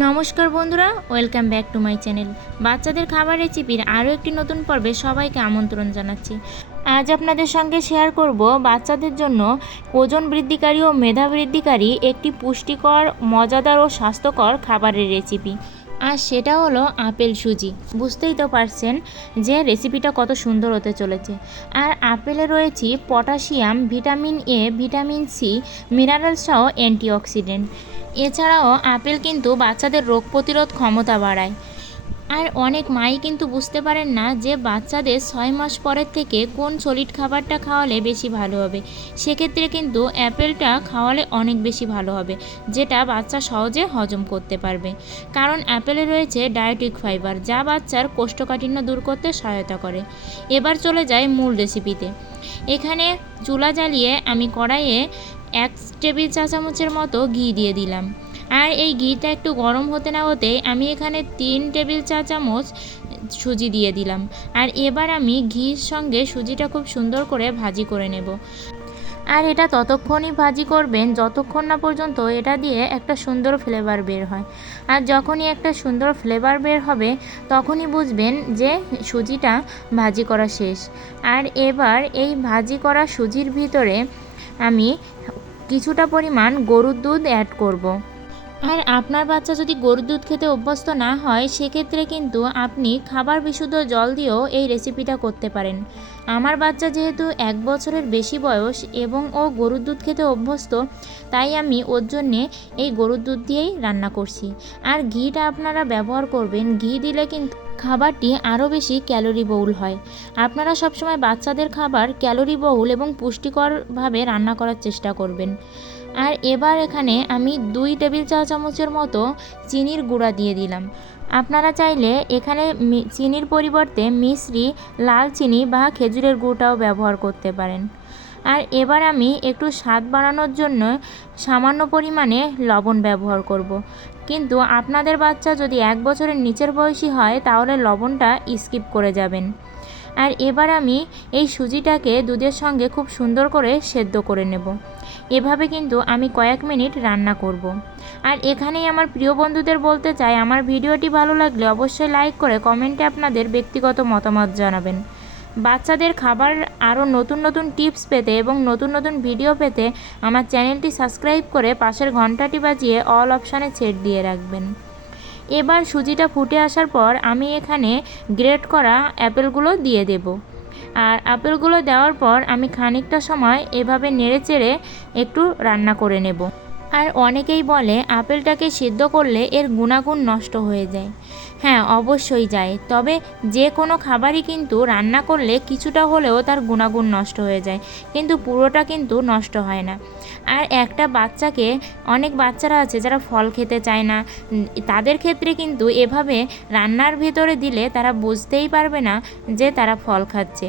নমস্কার বন্ধুরা, welcome back to my channel. বাচ্চাদের খাবার রেসিপির আরও একটি নতুন পর্বে সবাইকে আমন্ত্রণ জানাচ্ছি। আজ আপনাদের সঙ্গে শেয়ার করব বাচ্চাদের জন্য ওজন বৃদ্ধিকারী ও মেধা বৃদ্ধিকারী একটি পুষ্টিকর, মজাদার ও স্বাস্থ্যকর খাবারের রেসিপি। আর সেটা হলো আপেল সুজি। বুঝতেই তো পারছেন যে রেসিপিটা কত সুন্দর হতে চলেছে। আর আপেলে রয়েছে potassium, vitamin A, vitamin C mineral সহ অ্যান্টিঅক্সিডেন্ট। এছাড়াও আপেল কিন্তু বাচ্চাদের রোগ প্রতিরোধ ক্ষমতা বাড়ায়। আর অনেক মাই কিন্তু বুঝতে পারেন না যে বাচ্চাদের ছয় মাস পরের থেকে কোন সলিড খাবারটা খাওয়ালে বেশি ভালো হবে। সেক্ষেত্রে কিন্তু অ্যাপেলটা খাওয়ালে অনেক বেশি ভালো হবে, যেটা বাচ্চা সহজে হজম করতে পারবে। কারণ অ্যাপেলে রয়েছে ডায়েটিক ফাইবার, যা বাচ্চার কোষ্ঠকাঠিন্য দূর করতে সহায়তা করে। এবার চলে যায় মূল রেসিপিতে এখানে চুলা জ্বালিয়ে আমি কড়াইয়ে এক টেবিল চা চামচের মতো ঘি দিয়ে দিলাম। আর এই ঘিটা একটু গরম হতে না হতেই আমি এখানে তিন টেবিল চা চামচ সুজি দিয়ে দিলাম। আর এবার আমি ঘির সঙ্গে সুজিটা খুব সুন্দর করে ভাজি করে নেব। আর এটা ততক্ষণই ভাজি করবেন, যতক্ষণ না পর্যন্ত এটা দিয়ে একটা সুন্দর ফ্লেভার বের হয়। আর যখনই একটা সুন্দর ফ্লেভার বের হবে, তখনই বুঝবেন যে সুজিটা ভাজি করা শেষ। আর এবার এই ভাজি করা সুজির ভিতরে আমি কিছুটা পরিমাণ গরুর দুধ অ্যাড করব। আর আপনার বাচ্চা যদি গরুর দুধ খেতে অভ্যস্ত না হয়, সেক্ষেত্রে কিন্তু আপনি খাবার বিশুদ্ধ জল দিয়েও এই রেসিপিটা করতে পারেন। আমার বাচ্চা যেহেতু এক বছরের বেশি বয়স এবং ও গরুর দুধ খেতে অভ্যস্ত, তাই আমি ওর জন্যে এই গরুর দুধ দিয়েই রান্না করছি। আর ঘিটা আপনারা ব্যবহার করবেন। ঘি দিলে কিন্তু খাবারটি আরও বেশি ক্যালোরি বহুল হয়। আপনারা সবসময় বাচ্চাদের খাবার ক্যালোরি বহুল এবং পুষ্টিকরভাবে রান্না করার চেষ্টা করবেন। আর এবার এখানে আমি দুই টেবিল চা চামচের মতো চিনির গুঁড়া দিয়ে দিলাম। আপনারা চাইলে এখানে চিনির পরিবর্তে মিশ্রি, লাল চিনি বা খেজুরের গুঁড়াও ব্যবহার করতে পারেন। আর এবার আমি একটু স্বাদ বাড়ানোর জন্য সামান্য পরিমাণে লবণ ব্যবহার করব। কিন্তু আপনাদের বাচ্চা যদি এক বছরের নিচের বয়সী হয়, তাহলে লবণটা স্কিপ করে যাবেন। আর এবার আমি এই সুজিটাকে দুধের সঙ্গে খুব সুন্দর করে সেদ্ধ করে নেব। এভাবে কিন্তু আমি কয়েক মিনিট রান্না করব। আর এখানেই আমার প্রিয় বন্ধুদের বলতে চাই, আমার ভিডিওটি ভালো লাগলে অবশ্যই লাইক করে কমেন্টে আপনাদের ব্যক্তিগত মতামত জানাবেন। বাচ্চাদের খাবার আরও নতুন নতুন টিপস পেতে এবং নতুন নতুন ভিডিও পেতে আমার চ্যানেলটি সাবস্ক্রাইব করে পাশের ঘন্টাটি বাজিয়ে অল অপশানে ছেড় দিয়ে রাখবেন। এবার সুজিটা ফুটে আসার পর আমি এখানে গ্রেট করা অ্যাপেলগুলো দিয়ে দেব। আর আপেলগুলো দেওয়ার পর আমি খানিকটা সময় এভাবে নেড়ে চেড়ে একটু রান্না করে নেব। আর অনেকেই বলে আপেলটাকে সিদ্ধ করলে এর গুণাগুণ নষ্ট হয়ে যায়। হ্যাঁ অবশ্যই যায়। তবে যে কোনো খাবারই কিন্তু রান্না করলে কিছুটা হলেও তার গুণাগুণ নষ্ট হয়ে যায়। কিন্তু পুরোটা কিন্তু নষ্ট হয় না। আর একটা বাচ্চাকে, অনেক বাচ্চারা আছে যারা ফল খেতে চায় না। তাদের ক্ষেত্রে কিন্তু এভাবে রান্নার ভিতরে দিলে তারা বুঝতেই পারবে না যে তারা ফল খাচ্ছে।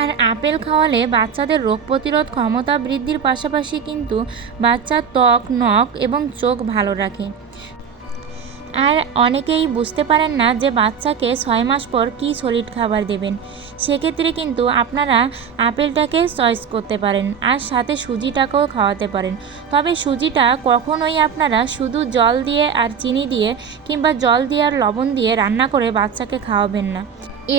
আর আপেল খাওয়ালে বাচ্চাদের রোগ প্রতিরোধ ক্ষমতা বৃদ্ধির পাশাপাশি কিন্তু বাচ্চার ত্বক, নখ এবং চোখ ভালো রাখে। আর অনেকেই বুঝতে পারেন না যে বাচ্চাকে ছয় মাস পর কী সলিড খাবার দেবেন। সেক্ষেত্রে কিন্তু আপনারা আপেলটাকে চয়েস করতে পারেন আর সাথে সুজিটাকেও খাওয়াতে পারেন। তবে সুজিটা কখনোই আপনারা শুধু জল দিয়ে আর চিনি দিয়ে কিংবা জল দিয়ে আর লবণ দিয়ে রান্না করে বাচ্চাকে খাওয়াবেন না।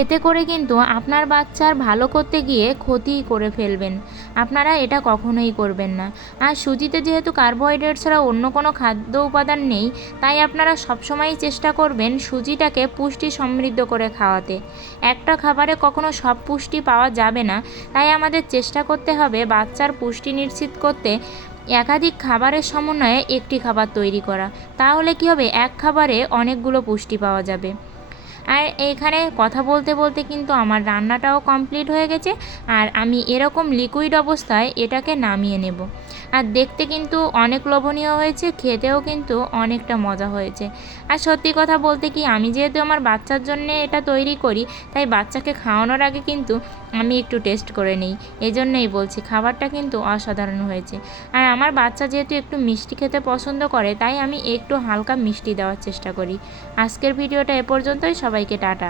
এতে করে কিন্তু আপনার বাচ্চার ভালো করতে গিয়ে ক্ষতি করে ফেলবেন। আপনারা এটা কখনোই করবেন না। আর সুজিতে যেহেতু কার্বোহাইড্রেট ছাড়া অন্য কোনো খাদ্য উপাদান নেই, তাই আপনারা সবসময়ই চেষ্টা করবেন সুজিটাকে পুষ্টি সমৃদ্ধ করে খাওয়াতে। একটা খাবারে কখনো সব পুষ্টি পাওয়া যাবে না, তাই আমাদের চেষ্টা করতে হবে বাচ্চার পুষ্টি নিশ্চিত করতে একাধিক খাবারের সমন্বয়ে একটি খাবার তৈরি করা। তাহলে কী হবে? এক খাবারে অনেকগুলো পুষ্টি পাওয়া যাবে। আর এখানে কথা বলতে বলতে কিন্তু আমার রান্নাটাও কমপ্লিট হয়ে গেছে, আর আমি এরকম লিকুইড অবস্থায় এটাকে নামিয়ে নেব। আর দেখতে কিন্তু অনেক লোভনীয় হয়েছে, খেতেও কিন্তু অনেকটা মজা হয়েছে। আর সত্যি কথা বলতে কি, আমি যেহেতু আমার বাচ্চার জন্য এটা তৈরি করি, তাই বাচ্চাকে খাওয়ানোর আগে কিন্তু আমি একটু টেস্ট করে নিই। এজন্যই জন্যই বলছি, খাবারটা কিন্তু অসাধারণ হয়েছে। আর আমার বাচ্চা যেহেতু একটু মিষ্টি খেতে পছন্দ করে, তাই আমি একটু হালকা মিষ্টি দেওয়ার চেষ্টা করি। আজকের ভিডিওটা এ পর্যন্তই, সবাইকে টাটা।